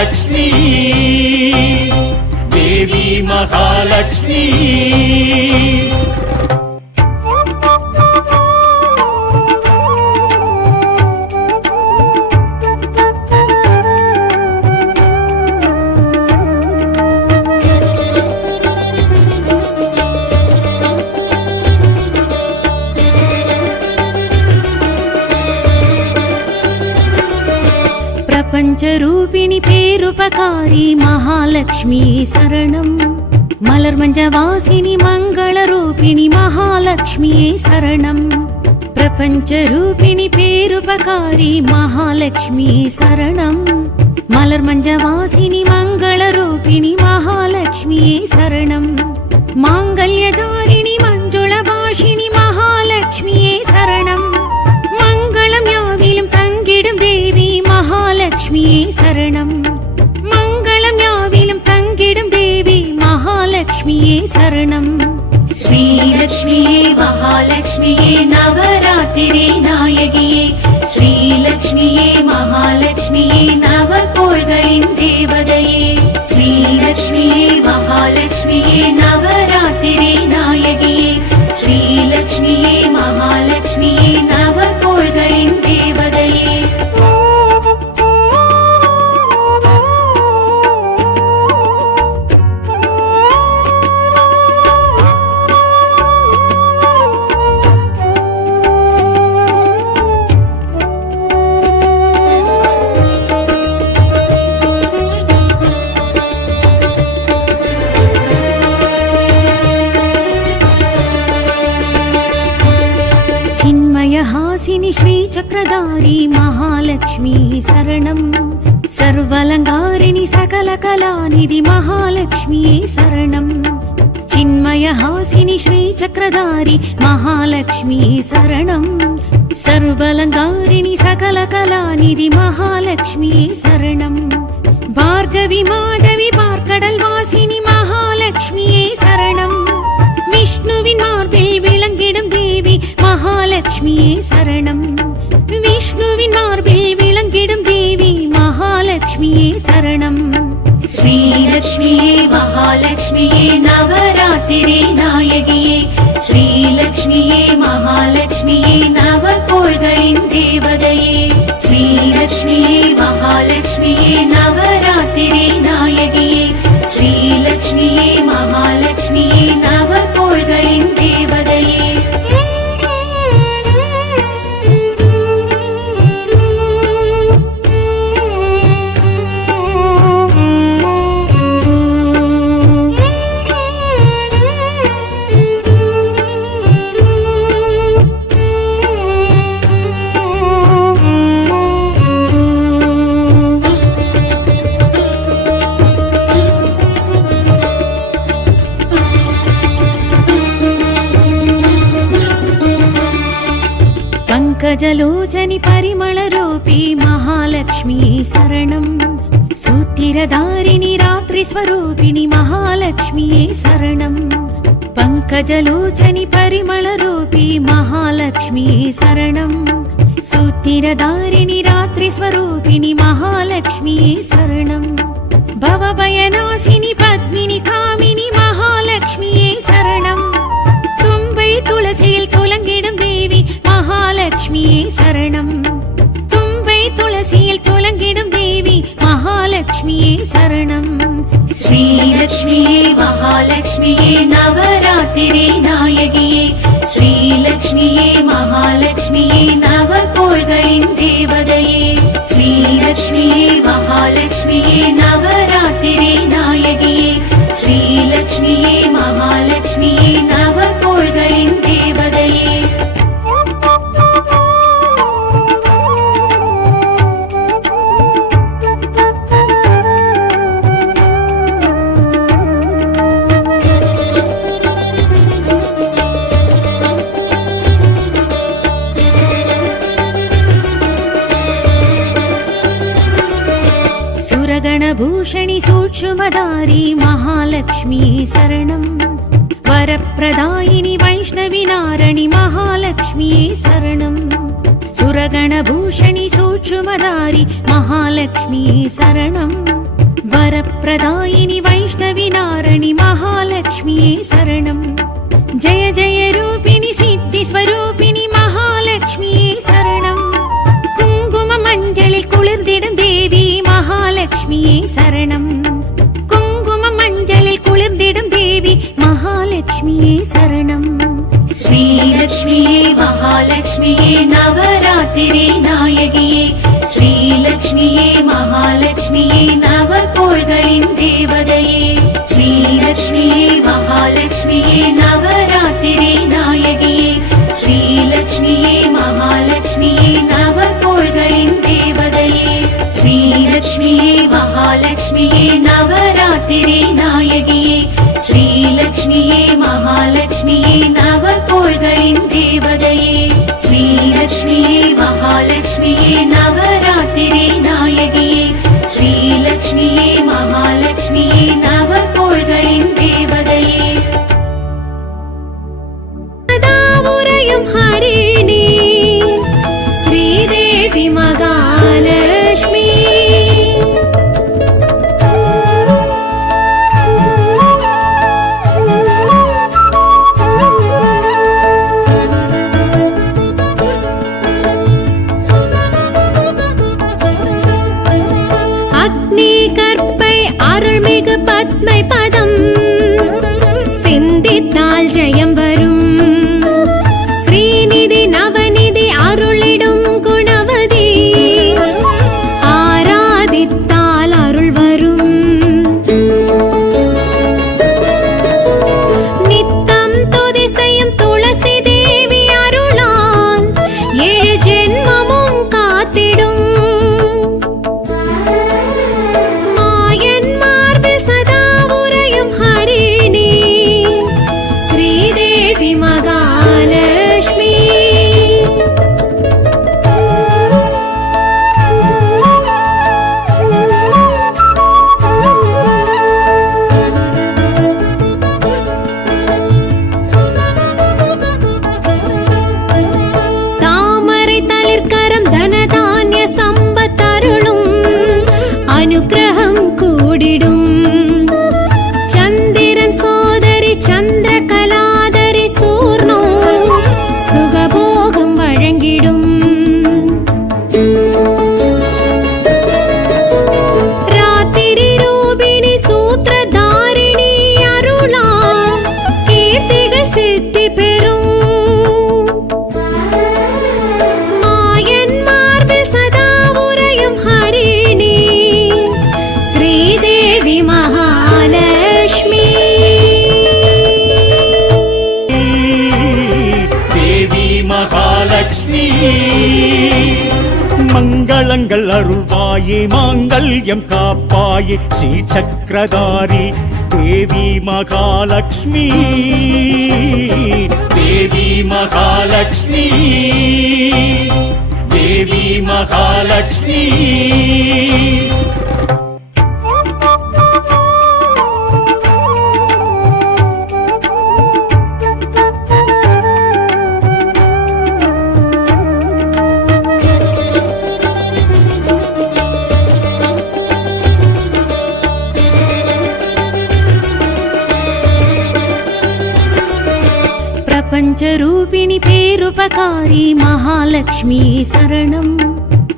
महालक्ष्मी देवी महालक्ष्मी प्रपंचरूपिणी पेरुपकारी महालक्ष्मी शरणं मलर्मंजवासिनी मंगलरूपिणी महालक्ष्मी शरणं प्रपंचरूपिणी पेरुपकारी महालक्ष्मी शरणं मलर्मंजवासिनी मंगलरूपिणी महालक्ष्मी शरणं मांगल्यधारिणी मंजुळभाषिणी महालक्ष्मी शरणं मंगलं याविलुम तंगिडुम देवी महालक्ष्मी शरणं मंगलं याविलुम तंगिडुम देवी महालक्ष्मी शरणं श्रीलक्ष्मी महालक्ष्मी नवरात्रि नायगिये श्रीलक्ष्मी महालक्ष्मी नवकोळ्गळिन देवतये श्रीलक्ष्मी महालक्ष्मी नवरात्रि नायगिये श्रीलक्ष्मी महालक्ष्मी नवकोळ्गळिन देवतये हासिनी श्रीचक्रधारी महालक्ष्मी शरणं सर्वालंकारिणी सकलकलानिधि महालक्ष्मी शरणं चिन्मयहासिनी श्रीचक्रधारी महालक्ष्मी शरणं सर्वालंकारिणी सकलकलानिधि महालक्ष्मी शरणं भार्गवी माधवी पार्कडल्वासिनी महालक्ष्मी शरणं विष्णुविन मार्बिल विलंगिडुम देवी महालक्ष्मी शरणं विष्णुविन मार्बिल विलंगिडुम देवी महालक्ष्मी शरणं श्रीलक्ष्मी महालक्ष्मी नवरात्रि नायगिये श्रीलक्ष्मी महालक्ष्मी नवकोळ्गळिन देवतये श्रीलक्ष्मी महालक्ष्मी नवरात्रि नायगिये श्रीलक्ष्मी महालक्ष्मी नवकोळ्गळिन देवतये पंकजलोचनि परिमलरूपी महालक्ष्मी शरणं सूतिरधारिणी रात्रिस्वरूपिणी महालक्ष्मी शरणं पंकजलोचनि परिमलरूपी महालक्ष्मी शरणं सूतिरधारिणी रात्रिस्वरूपिणी महालक्ष्मी शरणं भवभयनाशिनी पद्मिनी कामिनी महालक्ष्मी शरणं तुम्बै तुलसियिल तुलंगिडुम देवी महालक्ष्मी शरणं तुम्बै तुलसियिल तुलंगिडुम देवी महालक्ष्मी शरणं श्रीलक्ष्मी महालक्ष्मी नवरात्रि नायगिये श्रीलक्ष्मी महालक्ष्मी नवकोळ्गळिन देवतये श्रीलक्ष्मी महालक्ष्मी नवरात्रि नायगिये श्रीलक्ष्मी महालक्ष्मी नवकोळ्गळिन देवतये सुरगणभूषणि सूक्ष्मधारी महालक्ष्मी शरणं वरप्रदायिनी वैष्णवी नारणी महालक्ष्मी शरणं सुरगणभूषणि सूक्ष्मधारी महालक्ष्मी शरणं वरप्रदायिनि वैष्णवि नारणि महालक्ष्म्ये शरणम् जय जय रूपिणि सिद्धिस्वरूपिणि महालक्ष्म्ये शरणम् कुङ्कुम मञ्जलिल कुளிர்ந்திடும் देवी महालक्ष्म्ये शरणम् कुङ्कुम मञ्जलिल कुளிர்ந்திடும் देवी महालक्ष्म्ये शरणम् श्रीलक्ष्मीये महालक्ष्मीये नवरात्रिरे नायगिये श्रीलक्ष्मीये महालक्ष्मीये नवकोள்களின் தேவதையே श्रीलक्ष्मीये महालक्ष्मीये नवरात्रिरे नायगिये श्रीलक्ष्मीये महालक्ष्मीये नवकोள்களின் தேவதையே श्रीलक्ष्मीये महालक्ष्मीये नवरात्रिरे नायगिये श्रीलक्ष्मीये महालक्ष्मीये नवकोள்களின் தேவதையே श्रीलक्ष्मीये महालक्ष्मीये नवरात्रिरे नायगिये श्रीलक्ष्मीये महालक्ष्मीये नवकोள்களின் தேவதையே சதாவுரையும் ஹரிணி ஸ்ரீதேவி மகாலட்சுமி அக்னி கற்பை அருள்மிகு பத்மை பதம் சிந்தித்தால் ஜெயம் வரும் ஸ்ரீநிதி நவநிதி அருளிடும் குணவதி ஆராதித்தால் அருள் வரும் நித்தம் துதி செய்யும் துளசி தேவி அருளால் 7 ஜென்மமும் காத்திடும் மாயன் மார்பில் சதா உறையும் ஹரிணி ஸ்ரீதேவி மகாலட்சுமி தாமரை தளிர்கரம் தனதான்ய சம்பத்தருளும் அனுக்கிரகம் கூடிடும் சந்திரன் சோதரி சந்திரகலாதரி சூர்ணோ சுகபோகம் வழங்கிடும் ராத்திரி ரூபிணி சூத்திரதாரிணி அருளா கீர்த்திகள் சித்தி பெறும் மாயன் மார்பில் சதா உறையும் ஹரிணி ஸ்ரீதேவி மகாலட்சுமி தேவி மகாலட்சுமி மங்களங்கள் அருள்வாயே மாங்கல்யம் காப்பாயே ஸ்ரீ சக்கரதாரி தேவி மகாலட்சுமி தேவி மகாலட்சுமி தேவி மகாலட்சுமி பிரபஞ்சரூபிணி பேருபகாரி மகாலட்சுமி சரணம்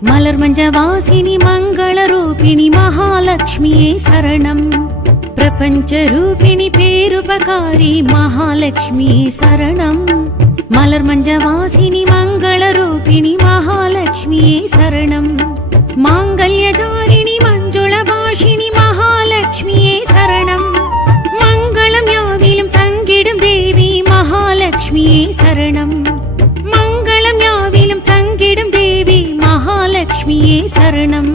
மலர் மஞ்சவாசினி மங்களரூபிணி மகாலட்சுமி சரணம் பிரபஞ்சரூபிணி பேருபகாரி மகாலட்சுமி சரணம் மலர் மஞ்சவாசினி மங்களரூபிணி மகாலட்சுமி சரணம் மாங்கல்யதாரிணி மஞ்சுளபாஷினி மகாலட்சுமி சரணம் மங்களம் யாவிலும் தங்கிடும் தேவி மகாலட்சுமி சரணம் மங்களம் யாவிலும் தங்கிடும் தேவி மகாலட்சுமி சரணம்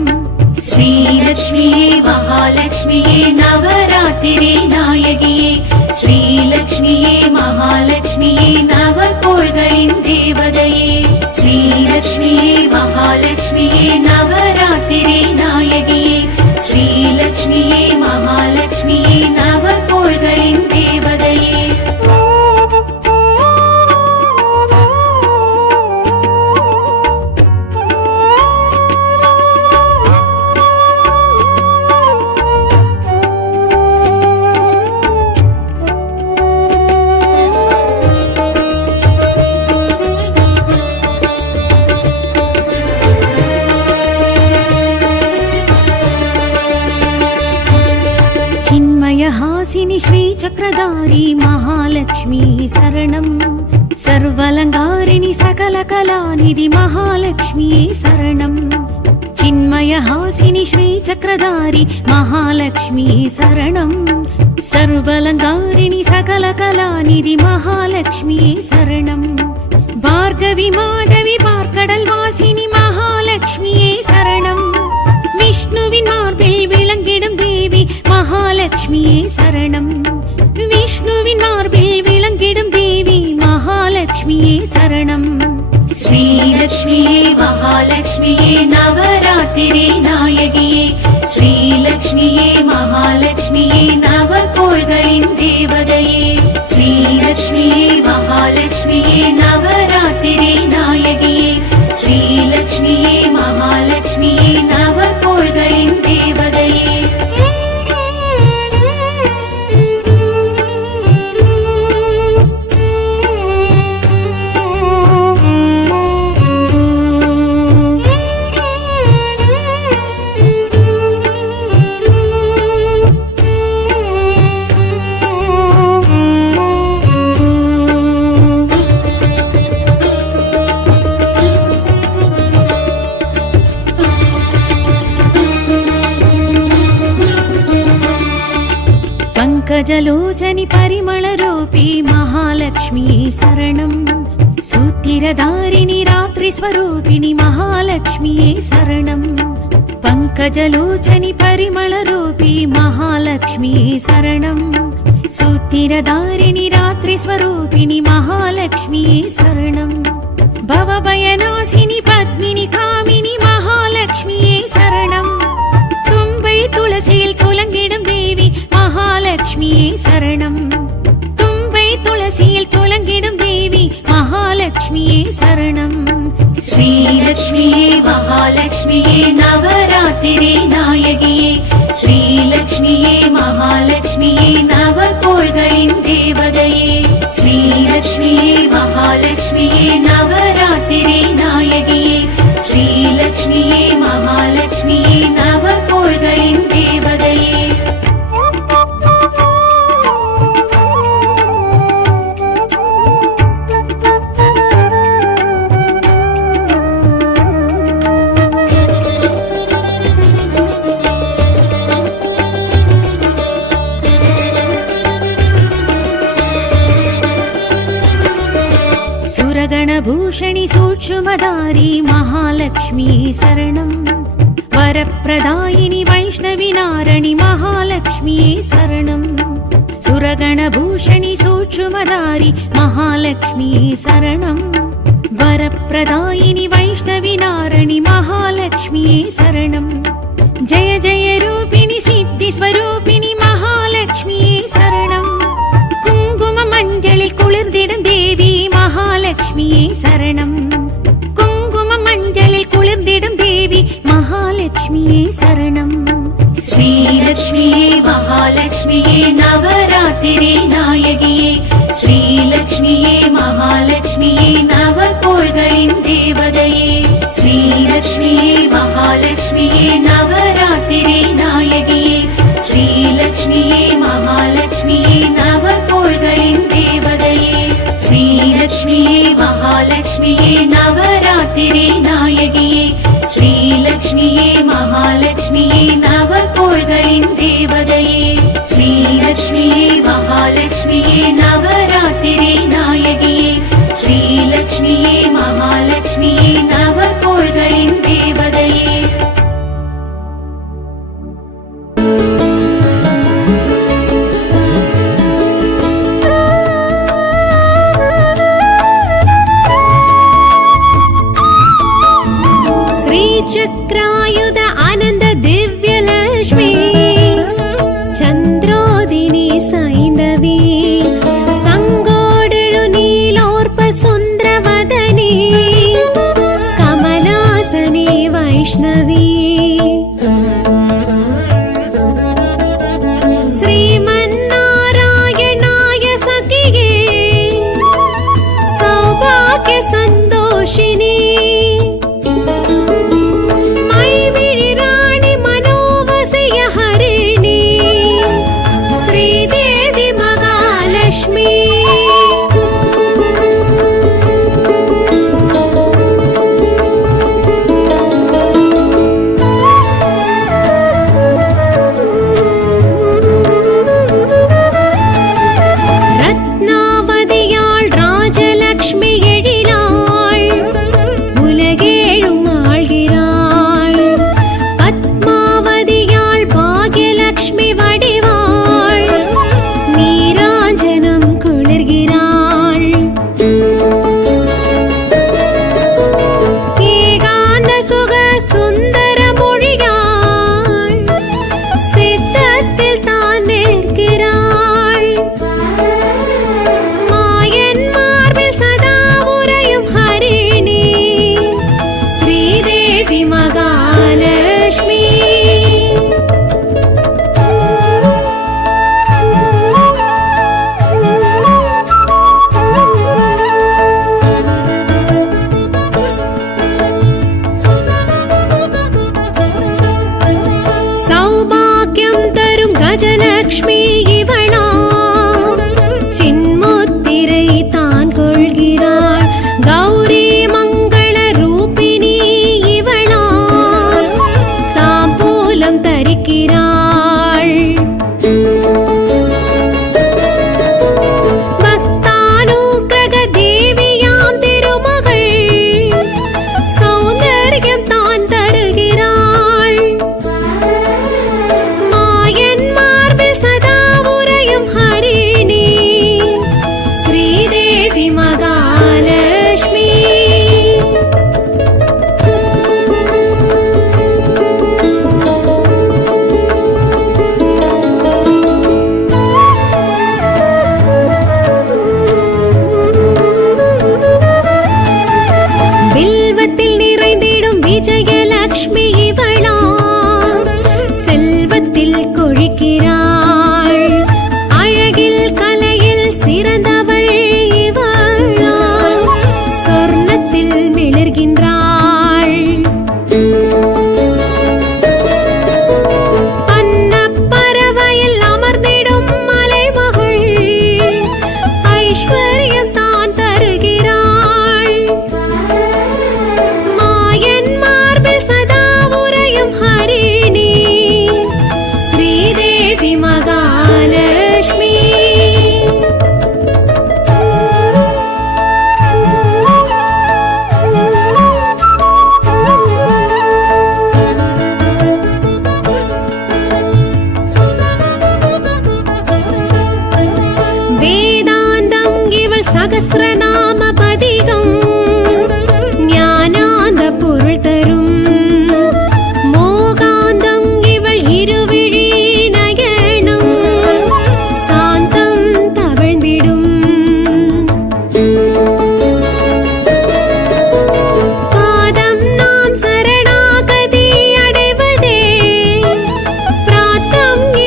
श्रीलक्ष्मीये महालक्ष्मीये नवरात्रिरे नायगिये श्रीलक्ष्मीये महालक्ष्मीये नवकोள்களின் தேவதையே श्रीलक्ष्मीये महालक्ष्मीये नवरात्रिरे नायगिये श्रीलक्ष्मीये महालक्ष्मीये नवकोள்களின் தேவதையே श्रीचक्रधारी महालक्ष्मी शरणं सर्वलङ्कारिणि सकलकलानिधि महालक्ष्मी शरणं चिन्मयहासिनि श्रीचक्रधारी महालक्ष्मी शरणं सर्वलङ्कारिणि सकलकलानिधि महालक्ष्मी शरणं भार्गवी माधवी பார்க்கடல்வாசினி மகாலட்சுமியே சரணம் விஷ்ணுவின் மார்பில் விளங்கிடும் தேவி மகாலட்சுமியே சரணம் விஷ்ணுவின் மார்பில் விளங்கிடும் தேவி மகாலட்சுமியே சரணம் श्रीलक्ष्मीये महालक्ष्मीये नवरात्रिरे नायगिये श्रीलक्ष्मीये महालक्ष्मीये नवकोळ्गळिन् देवतये श्रीलक्ष्मीये महालक्ष्मीये नवरात्रिरे नायगिये श्रीलक्ष्मीये महालक्ष्मीये नवकोळ्गळिन् देवतये पंकजलोचनि परिमलरूपी महालक्ष्मी शरणं सूतिरधारिणि रात्रिस्वरूपिणि महालक्ष्मी शरणं पंकजलोचनि परिमलरूपी महालक्ष्मी शरणं सूतिरधारिणि रात्रिस्वरूपिणि महालक्ष्मी शरणं भवभयनाशिनि पद्मिनि कामिनि महालक्ष्मी शरणं तुम्बै तुलसिயில் துலங்கிடும் தேவி மகாலட்சுமியே சரணம் தும்பை துளசியில் துலங்கிடும் தேவி மகாலட்சுமியே சரணம் श्रीलक्ष्मीये महालक्ष्मीये नवरात्रिरे नायगिये श्रीलक्ष्मीये महालक्ष्मीये नवकोळ्गळिन् देवतये श्रीलक्ष्मीये महालक्ष्मीये नवरात्रिरे नायगिये श्रीलक्ष्मीये महालक्ष्मीये नवकोळ्गळिन् देवतये सुरगणभूषणि सूक्ष्मधारी महालक्ष्मी शरणं वरप्रदायिनि वैष्णवी नारणी महालक्ष्मी शरणं सुरगणभूषणि सूक्ष्मधारी महालक्ष्मी शरणं वरप्रदायिनि वैष्णवी नारणी महालक्ष्मी शरणं जय जय रूपिणि सिद्धिस्वरूपिणि महालक्ष्मी शरणं कुङ्कुममञ्जलिல் குளிர்ந்திடும் தேவி மகாலட்சுமியே சரணம் குங்கும மஞ்சளில் குளிர்ந்திடும் தேவி மகாலட்சுமியே சரணம் श्रीलक्ष्मीये महालक्ष्मीये नवरात्रिरे नायगिये श्रीलक्ष्मीये महालक्ष्मीये नवकोळ्गळिन् देवतये श्रीलक्ष्मीये महालक्ष्मीये नवरात्रिरे नायगिये श्रीलक्ष्मीये महालक्ष्मीये नवकोळ्गळिन् देवतये श्रीलक्ष्मीये महालक्ष्मीये नवरात्रिरे नायगिये श्रीलक्ष्मीये महालक्ष्मीये नवकोळ्गळिन् देवतये श्रीलक्ष्मीये महालक्ष्मीये नवरात्रिरे नायगिये श्रीलक्ष्मीये महालक्ष्मीये नवकोळ्गळिन् देवतये चक्रायुध आनंद दिव्यलक्ष्मी चंद्रोदिनी सैंधवी संगोडळु नीलोर्प सुंदरवदनी कमलासने वैष्णवी श्रीमन्नारायणाय सखिये सौभाग्य संतोषिनी राणी மகாலட்சுமி சௌபாக்கியம் தரும் கஜலக்ஷ்மி இவளா சின்முத்திரை தான் கொள்கிறாள் கௌரி மங்கள ரூபிணி இவளா தாம்பூலம் தரிக்கிறாள் பக்தானுக்கிரக தேவியாம் திருமகள் சௌந்தர்யம் தான் தருகிறாள் மாயன் மார்பில் சதா உறையும் ஹரிணி ஸ்ரீதேவி மகாலட்சுமி வில்வத்தில் நிறைந்திடும் விஜயலக்ஷ்மி இவளா செல்வத்தில் கொழிக்கிறாள் அழகில் கலையில் சிறந்தவள் இவளா சொர்ணத்தில் மிளர்கின்றாள் அன்னப்பறவையில் அமர்ந்திடும் மலைமகள் ஐஸ்வர்யம் தான் தருகிறாள் மாயன் மார்பில் சதா உறையும் ஹரிணி ஸ்ரீதேவி மகாலட்சுமி வேதாந்தம் இவள் சகஸ்ரநாம